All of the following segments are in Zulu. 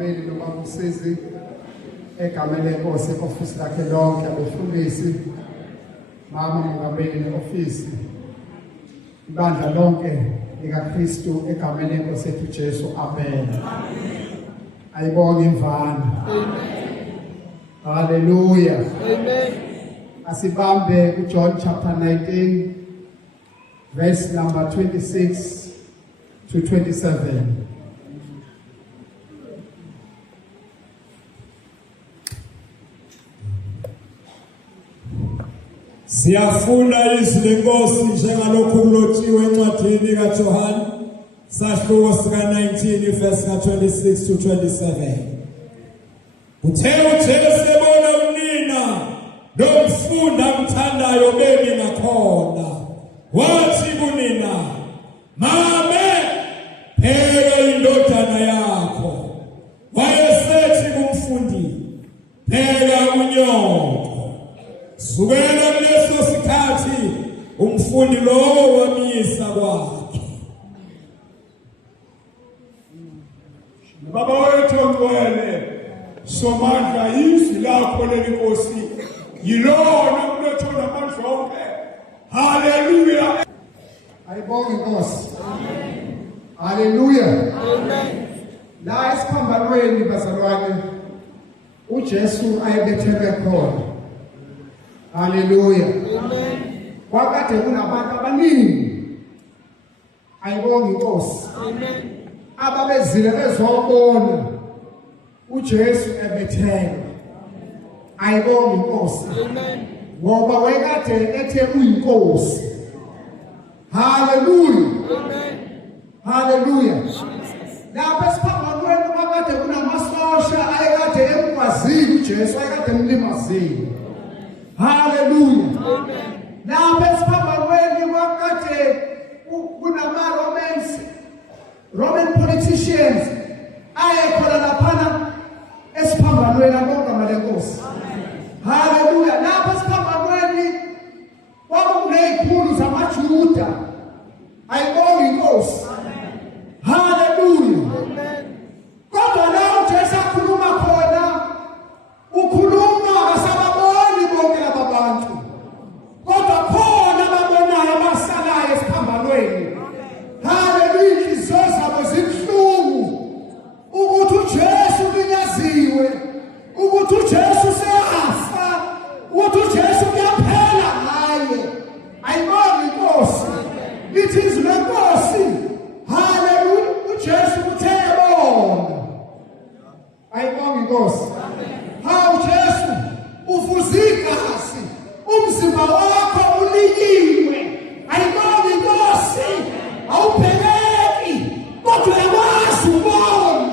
umongameli nobaba usizi egameni lenkosi ofisi lakhe lonke abefundisi mama mongameli neofisi ibandla lonke likaKristu egameni lenkosi ethu Jesu amen. Ayibonge imvana. Hallelujah. Amen. Asibambe John chapter 19 verse number 26 to 27. Siyafunda izwi lenkosi njengalokhu kulotshiwe encwadini kaJohane sahluko sika 19 verse ka 26 to 27. Uthe uJesu ebona unina nomfunda amthandayo bemi nakhona wathi kunina, mame pheka indodana yakho. Wayesethi kumfundi, pheka unyoko. Sukela kuleso sikhathi umfundi lowo wamisa kwakhe. Baba wethu ongcwele, somandla izwi lakho lenkosi yilona kuletho namandla onke. Hallelujah. Ayibonge inkosi. Hallelujah. Amen. La esiphambanweni bazalwane uJesu ayebethelwe khona. Hallelujah. Amen. Kwakade kunabantu abaningi. Ayibonge inkosi. Amen. Ababezile bezobona uJesu ebethelwe. Ayibonge inkosi. Amen. Ngoba wekade ethe uyinkosi. Hallelujah. Amen. Hallelujah. Lapha esiphambanweni kwakade kunamasosha ayekade emkwazile uJesu ayekade emlimazile. Hallelujah. Amen. Lapha esiphambanweni kwakade Roman politicians ayekhona laphana esiphambanweni abongama lenkosi. Hallelujah. Lapha esiphambanweni kwakuney'khulu zamaJuda. Ayibonge inkosi. Hallelujah. Kodwa la uJesu akhuluma khona ukhuluma kasababoni bonke laba bantu. Kodwa khona ababonayo abasalayo esiphambanweni. Hallelujah. Inhliziyo zabo zibuhlungu ukuthi uJesu unyaziwe, ukuthi uJesu seyafa, ukuthi uJesu kuyaphela ngaye. Ayibonge inkosi. Lithi izwi lenkosi. Hallelujah. uJesu uthe bona. Ayibonge inkosi. Hawu Jesu uvuza igazi, umzimba wakho ulinyiwe. Ayibonge inkosi. Awupheleki kodwa uyakwazi ubona.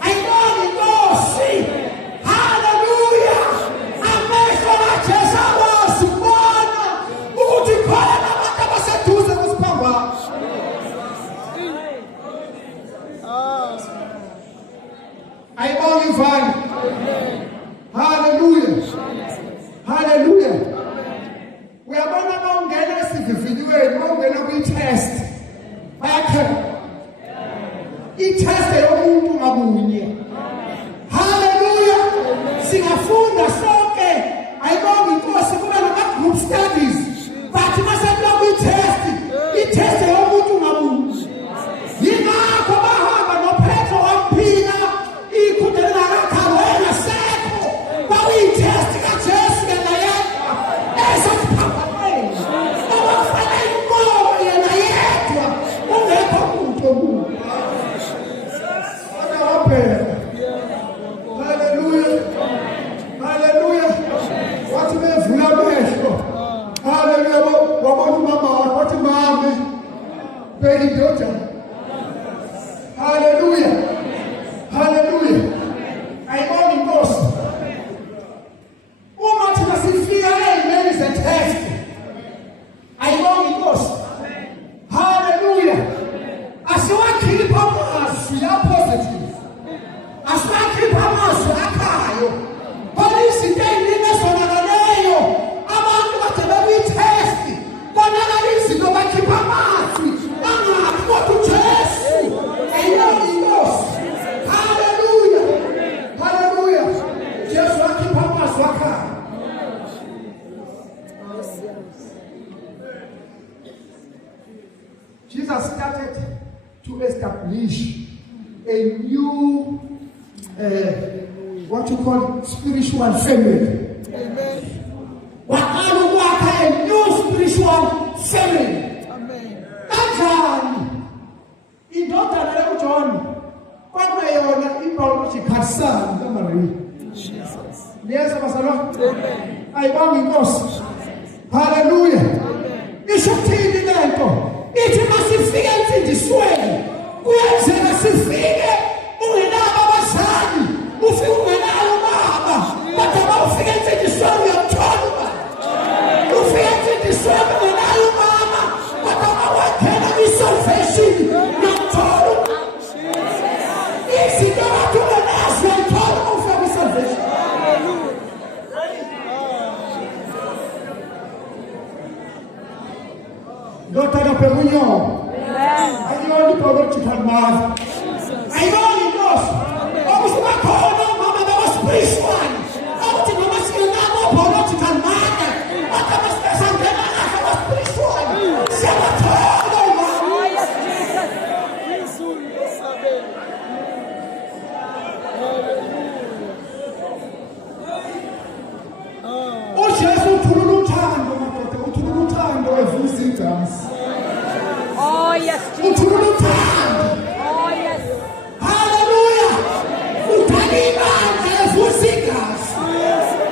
Ayibonge inkosi. Hallelujah. Amehlo kaJesu akwazi ukubona ukuthi khona nabantu abaseduze kusiphambano. Ayibonge imvana. Hallelujah. Hallelujah. Uyabona mawungena esivivinyiweni, mawungena kwi-test bayakhetha i-test yomuntu ngabunye. Hallelujah. Singafunda sonke. Ayibonge inkosi kuba nama-group studies. But masekuya kwi-test, i-test yomuntu ngabunye. Yingakho bahamba noPetro wamphika ikhundla lingakakhawela sekho. Kwakuyi-test kaJesu yena yedwa. what you call spiritual family. Waqala ukwakha a new spiritual family. Kanjani indodana yakuJohn kwakuyona i-biological son kaMaria. Liyeza bazalwa? Ayibonge inkosi. Hallelujah. Ishuthini lento ithi masifike emfundisweni kuyenzeka sifike ungenabo abazali ufike ungenayo baba kodwa mawufike emfundisweni uyamthola ufike emfundisweni ungenayo mama kodwa mawukhona i-salvation uyamthola izinto abantu benazo uyamthola ufike i-salvation. Dotara Peruño. Ayoni biological mother. Ayoni dos. Omusi bakhono mama bawa spiritual. Omuthi mama sinabo biological mother. Akaba sesangena akaba spiritual. Siyabathola mama. Oh yes Jesus. Yesu yesabe. Hallelujah. uJesu uthulula uthando madoda uthulula uthando evusa igazi. Oh yes, Jesus. Uthulula uthando. Oh yes. Hallelujah. Udala ibandla evusa igazi.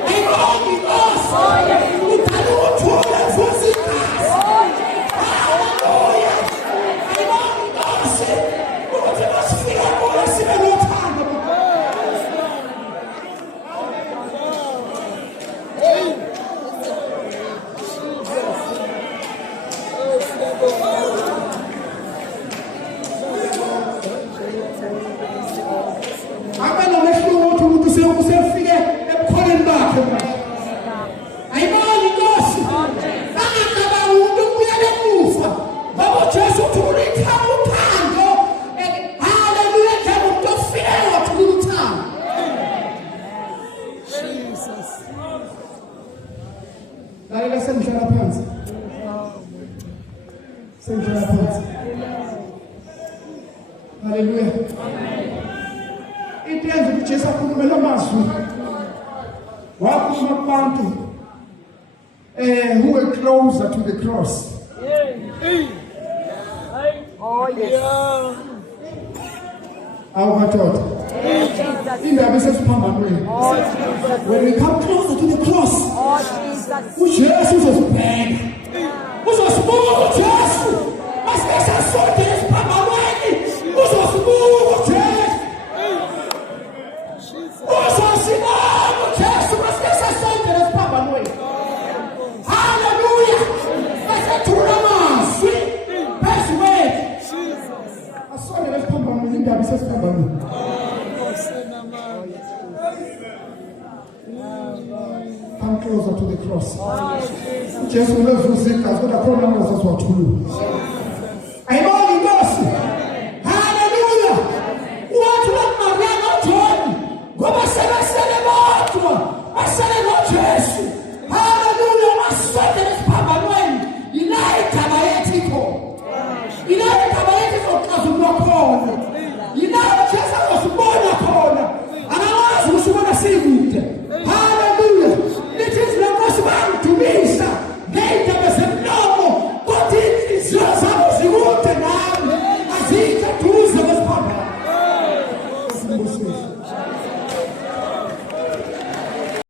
Ayibonge inkosi. Udala uthula evusa igazi. Hallelujah. Ayibonge inkosi. Ukuthi masifika kulo sibe nothando. Akanamehluko ukuthi umuntu usefike ebukholeni bakhe manje. Ayibonge inkosi. Bangaba umuntu ubuyele emuva. Ngoba uJesu uthula uthando. Hallelujah njengoba umuntu ofike wathula uthando. Jesus. Lalela sengihlala phansi. Sengihlala phansi. Hallelujah. Into yenza ukuthi Jesu akhulume la mazwi. Wakhuluma kubantu who were closer to the cross. Oh yes. Awumadoda. Indaba esesiphambanweni. Oh Jesus. When we come closer to the cross, Oh Jesus. uJesu uzosibheka. Uzosibuka uJesu. Masike sonke esiphambanweni. Uzosibuka uJesu. Uzosibona uJesu masike sonke esiphambanweni. Hallelujah. Masethula amazwi. Phezu kwethu. Asonke esiphambanweni indaba esesiphambanweni. Come closer to the cross. Jesu ulevusa igazi kodwa khona amazwi aziwathulula. Ayibonge inkosi. Hallelujah. Uwathula kuMaria noJohn ngoba sebesele bodwa. Basele noJesu. Hallelujah. Masondele esiphambanweni. Yila igama yethu ikhona. Yila igama yethu izoxazululwa khona. Yila uJesu azosibona khona. Angawazi usibona sikude. Hallelujah. It is the gospel to me, sir. Ngeyindaba zemlomo kodwa inhliziyo zabo zikude nami azikho duze kwesiphambano.